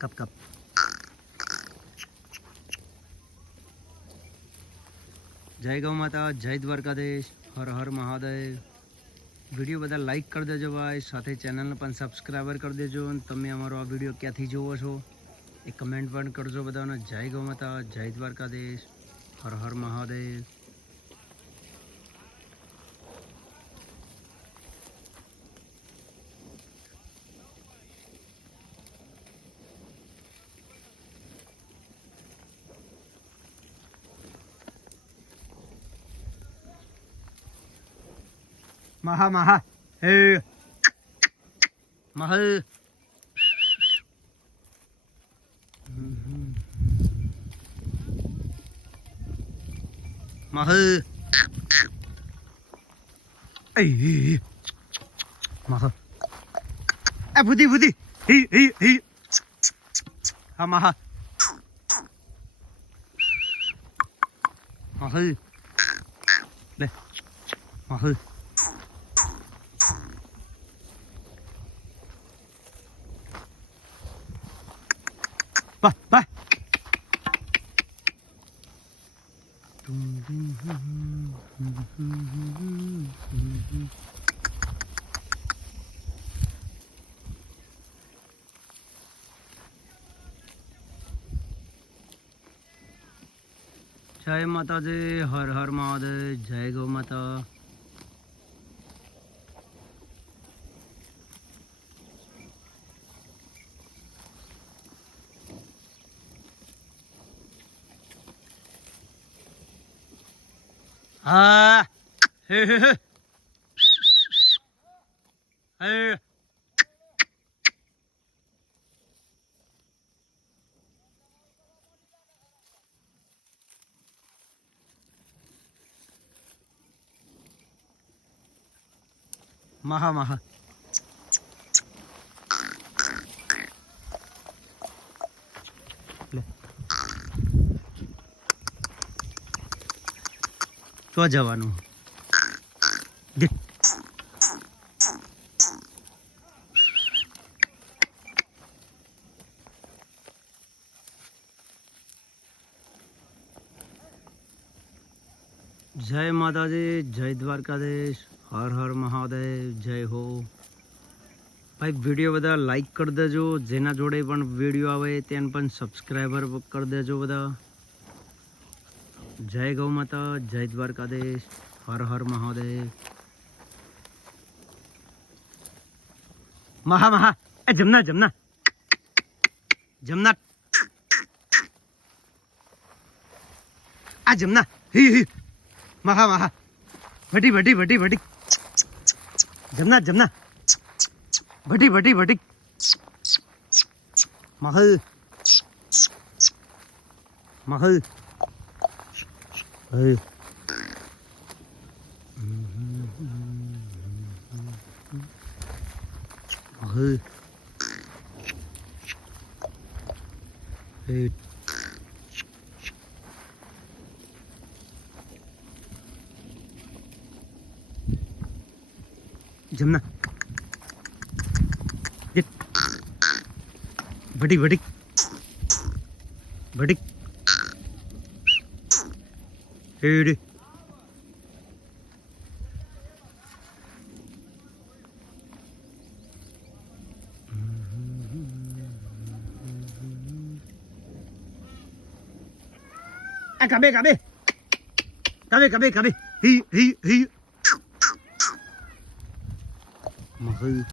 Cup cup જય ગૌ માતા, જય દ્વારકાધીશ, હર હર મહાદેવ. વિડીયો બધા લાઈક કરી દેજો ભાઈ, સાથે ચેનલને પણ સબસ્ક્રાઈબર કરી દેજો. અને તમે અમારો આ વિડીયો ક્યાંથી જોવો છો એ કમેન્ટ પણ કરજો બધાને. જય ગૌ માતા, જય દ્વારકાધીશ, હર હર મહાદેવ. મહા મહા હે મહલ મહલ એ મહા એ બુધી બુધી હી હી હી હા મહા મહલ લે મહલ Bye, bye. જય માતાજી, હર હર મહાદેવ, જય ગૌ માતા. Ah, hey, hey, hey. Hey. Maha, maha. Le. તો જવાનું જય માતાજી, જય દ્વારકાધીશ, હર હર મહાદેવ, જય હો ભાઈ. વિડીયો બધા લાઈક કરી દેજો, જેના જોડે પણ વિડીયો આવે તેને પણ સબસ્ક્રાઈબર કરી દેજો બધા. જય ગૌ માતા, જય દ્વારકાધીશ, હર હર મહાદેવ. મહા મહા એ જમના જમના જમના આ જમના હી હી મહા મહા ભટી ભટી ભટી ભટી જમના જમના ભટી ભટી ભટી મહલ મહલ Hey. Hey. Hey. Jumna. Get. Buddy, buddy. Buddy. Hey. Cabe, cabe. Cabe, cabe, cabe. Hi. Mahal.